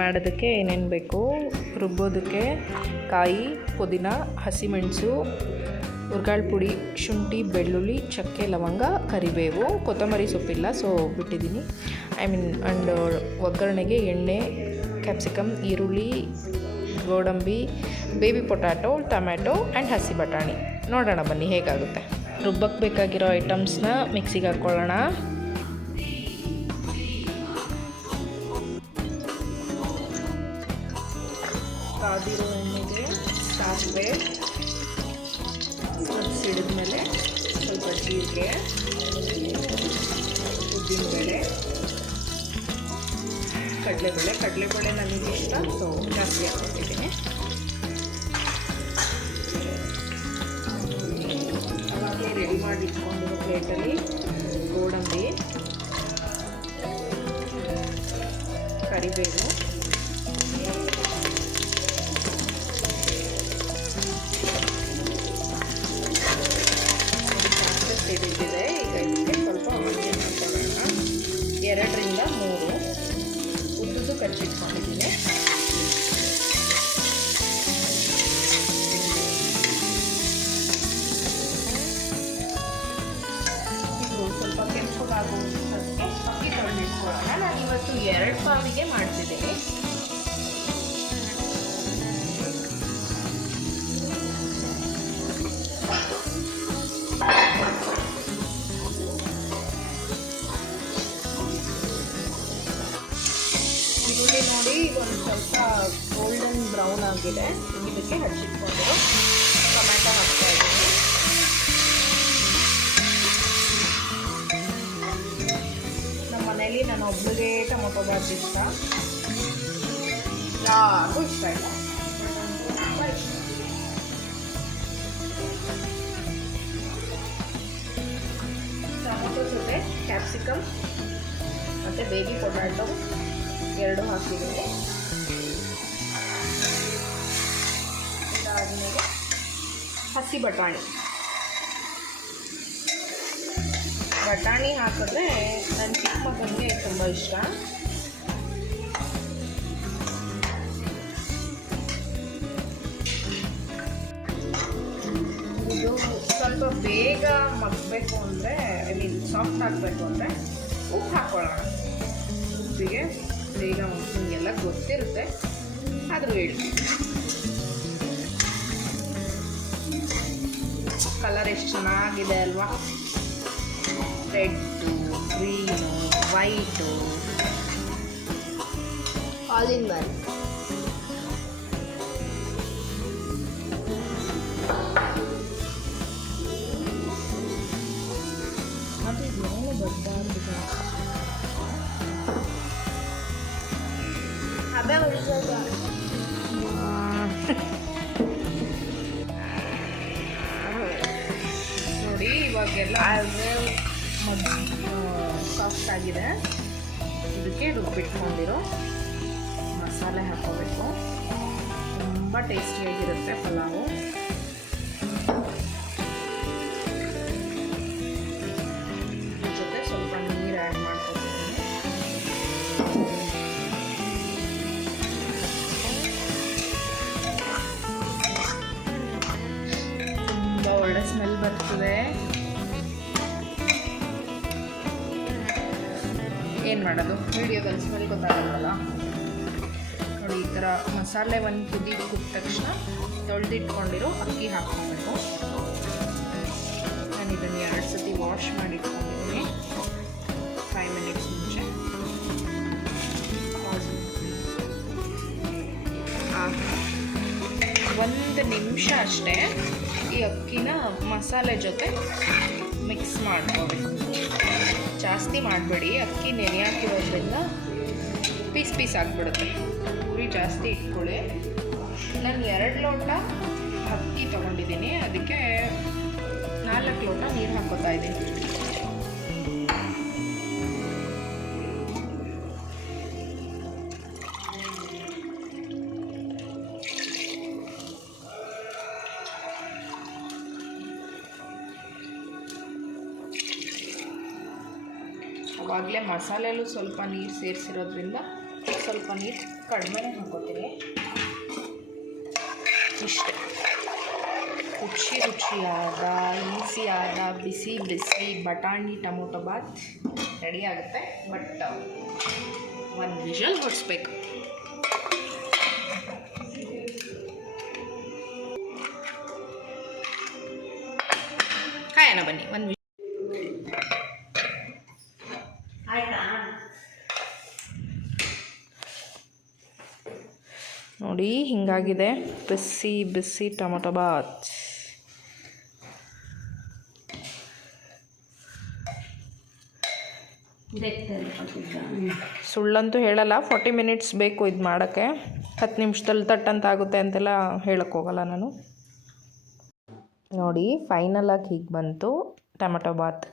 ಮಾಡೋದಕ್ಕೆ ಏನೇನು ಬೇಕು, ರುಬ್ಬೋದಕ್ಕೆ ಕಾಯಿ, ಪುದೀನ, ಹಸಿಮೆಣಸು, ಹುರ್ಗಾಳ ಪುಡಿ, ಶುಂಠಿ, ಬೆಳ್ಳುಳ್ಳಿ, ಚಕ್ಕೆ, ಲವಂಗ, ಕರಿಬೇವು, ಕೊತ್ತಂಬರಿ ಸೊಪ್ಪಿಲ್ಲ ಸೊ ಬಿಟ್ಟಿದ್ದೀನಿ. ಆ್ಯಂಡ್ ಒಗ್ಗರಣೆಗೆ ಎಣ್ಣೆ, ಕ್ಯಾಪ್ಸಿಕಮ್, ಈರುಳ್ಳಿ, ಗೋಡಂಬಿ, ಬೇಬಿ ಪೊಟ್ಯಾಟೊ, ಟೊಮ್ಯಾಟೊ ಆ್ಯಂಡ್ ಹಸಿ ಬಟಾಣಿ. ನೋಡೋಣ ಬನ್ನಿ ಹೇಗಾಗುತ್ತೆ. ರುಬ್ಬಕ್ಕೆ ಬೇಕಾಗಿರೋ ಐಟಮ್ಸ್ನ ಮಿಕ್ಸಿಗೆ ಹಾಕ್ಕೊಳ್ಳೋಣ. ಕಾದಿರೋ ಎಣ್ಣೆಗೆ ಸಾಸಿವೆ ಸಿಡಿದ್ಮೇಲೆ ಸ್ವಲ್ಪ ಜೀರಿಗೆ, ಉದ್ದಿನಬೇಳೆ, ಕಡಲೆಬೇಳೆ ನನಗೆ ಇಷ್ಟ ಸೊ ಜಾಸ್ತಿ ಹಾಕ್ಕೊಟ್ಟಿದ್ದೀನಿ. ಹಾಗೆ ರೆಡಿ ಮಾಡಿ ಇಟ್ಕೊಂಡಿರೋ ಪ್ಲೇಟಲ್ಲಿ ಗೋಡಂಬಿ, ಕರಿಬೇವು, ಸಿಡಿದಿದೆ. ಈಗ ಇದಕ್ಕೆ ಸ್ವಲ್ಪ ಆನಿಯನ್ ಹಾಕೊಳ್ಳೋಣ. 2ರಿಂದ 3 ಉದ್ದುದ್ದು ಕಚ್ಚಿಟ್ಕೊಂಡಿದ್ದೀನಿ. ಇದು ಸ್ವಲ್ಪ ಕೆಂಪಗಾಗುವುದಕ್ಕೆ ಅಕ್ಕಿ ತೊಳೆದಿಟ್ಕೊಳ್ಳೋಣ. ನಾನು ಇವತ್ತು 2 ಪಾವಿಗೆ ಮಾಡ್ತಿದ್ದೀನಿ. ಈರುಳ್ಳಿ ನೋಡಿ ಒಂದು ಸ್ವಲ್ಪ ಗೋಲ್ಡನ್ ಬ್ರೌನ್ ಆಗಿದೆ. ಇದಕ್ಕೆ ಹಚ್ಚಿಟ್ಕೊಂಡಿರೋ ಟೊಮ್ಯಾಟೊ ಹಾಕ್ತಾ ಇದ್ದೀನಿ. ನಮ್ಮ ಮನೇಲಿ ನಾನು ಒಬ್ಬಳಿಗೆ ಟೊಮೊಟೊ ಬಾತ್ ಇಷ್ಟ, ಯಾರಿಗೂ ಇಷ್ಟ ಇಲ್ಲ. ಟೊಮೊಟೊ ಜೊತೆ ಕ್ಯಾಪ್ಸಿಕಮ್ ಮತ್ತು ಬೇಬಿ ಪೊಟ್ಯಾಟೊ 2 ಹಾಕಿದ್ದೀನಿ. ಇದಾದಮೇಲೆ ಹಸಿ ಬಟಾಣಿ ಹಾಕಿದ್ರೆ ನನ್ನ ಚಿಕ್ಕ ಮಗನಿಗೆ ತುಂಬ ಇಷ್ಟ. ಇದು ಸ್ವಲ್ಪ ಬೇಗ ಮಗ್ಬೇಕು ಅಂದರೆ ಸಾಫ್ಟ್ ಆಗಬೇಕು ಅಂದರೆ ಉಪ್ಪು ಹಾಕ್ಕೊಳ್ಳೋಣ. ಉಪ್ಪಿಗೆ ಬೇಗ ನಿಮಗೆಲ್ಲ ಗೊತ್ತಿರುತ್ತೆ, ಆದರೂ ಹೇಳಿ. ಕಲರ್ ಎಷ್ಟು ಚೆನ್ನಾಗಿದೆ ಅಲ್ವಾ? Red, green, white, all in one. ಅದು ಏನು ಬರ್ಬಾರ್ದು, ಅದೇ ಉಳಿಸೋದು ನೋಡಿ. ಇವಾಗೆಲ್ಲ ಸಾಫ್ಟ್ ಆಗಿದೆ. ಇದಕ್ಕೆ ರುಬ್ಬಿಟ್ಕೊಂಡಿರೋ ಮಸಾಲೆ ಹಾಕೋಬೇಕು. ತುಂಬ ಟೇಸ್ಟಿಯಾಗಿರುತ್ತೆ ಪಲಾವು. ಜೊತೆ ಸ್ವಲ್ಪ ನೀರು ಆ್ಯಡ್ ಮಾಡ್ಕೊತೀನಿ. ತುಂಬ ಒಳ್ಳೆ ಸ್ಮೆಲ್ ಬರ್ತದೆ. ಏನು ಮಾಡೋದು, ವಿಡಿಯೋದಲ್ಲಿ ಸ್ಮೆಲ್ ಗೊತ್ತಾಗಲ್ಲ ನೋಡಿ. ಈ ಥರ ಮಸಾಲೆ ಒಂದು ಕುದಿ ಕುದ್ದ ತಕ್ಷಣ ತೊಳೆದಿಟ್ಕೊಂಡಿರೋ ಅಕ್ಕಿ ಹಾಕ್ಕೊಬೇಕು. ನಾನು ಇದನ್ನು 2 ಸತಿ ವಾಶ್ ಮಾಡಿಟ್ಕೊಂಡಿದ್ದೀನಿ 5 ಮಿನಿಟ್ಸ್ ಮುಂಚೆ. 1 ನಿಮಿಷ ಅಷ್ಟೇ ಈ ಅಕ್ಕಿನ ಮಸಾಲೆ ಜೊತೆ ಮಿಕ್ಸ್ ಮಾಡ್ಕೋಬೇಕು. ಜಾಸ್ತಿ ಮಾಡಬೇಡಿ, ಅಕ್ಕಿ ನೆನೆ ಹಾಕಿರೋದ್ರಿಂದ ಪೀಸ್ ಆಗಿಬಿಡುತ್ತೆ. ಉರಿ ಜಾಸ್ತಿ ಇಟ್ಕೊಳ್ಳಿ. ನಾನು 2 ಲೋಟ ಅಕ್ಕಿ ತೊಗೊಂಡಿದ್ದೀನಿ, ಅದಕ್ಕೆ 4 ಲೋಟ ನೀರು ಹಾಕ್ಕೋತಾ ಇದ್ದೀನಿ. ಅವಾಗಲೇ ಮಸಾಲೆಯಲ್ಲೂ ಸ್ವಲ್ಪ ನೀರು ಸೇರಿಸಿರೋದ್ರಿಂದ ಸ್ವಲ್ಪ ಸ್ವಲ್ಪ ನೀರು ಕಡಿಮೆನೇ ಹಾಕೋತೀನಿ. ಇಷ್ಟೇ, ರುಚಿಯಾದ ಈಸಿಯಾದ ಬಿಸಿ ಬಿಸಿ ಬಟಾಣಿ ಟೊಮೊಟೊ ಬಾತ್ ರೆಡಿ ಆಗುತ್ತೆ. ಬಟ್ ಒಂದು ವಿಷಲ್ ಹೊಡಿಸ್ಬೇಕು. ಕಾಯೋಣ ಬನ್ನಿ. ಒಂದು ನೋಡಿ ಹಿಂಗಾಗಿದೆ ಬಿಸಿ ಬಿಸಿ ಟೊಮೊಟೊ ಬಾತ್. ಸುಳ್ಳಂತೂ ಹೇಳಲ್ಲ, 40 ಮಿನಿಟ್ಸ್ ಬೇಕು ಇದು ಮಾಡೋಕ್ಕೆ. 10 ನಿಮಿಷದಲ್ಲಿ ತಟ್ಟಂತ ಆಗುತ್ತೆ ಅಂತೆಲ್ಲ ಹೇಳಕ್ಕೆ ಹೋಗಲ್ಲ ನಾನು. ನೋಡಿ ಫೈನಲಾಗಿ ಹೀಗೆ ಬಂತು ಟೊಮೊಟೊ ಬಾತ್.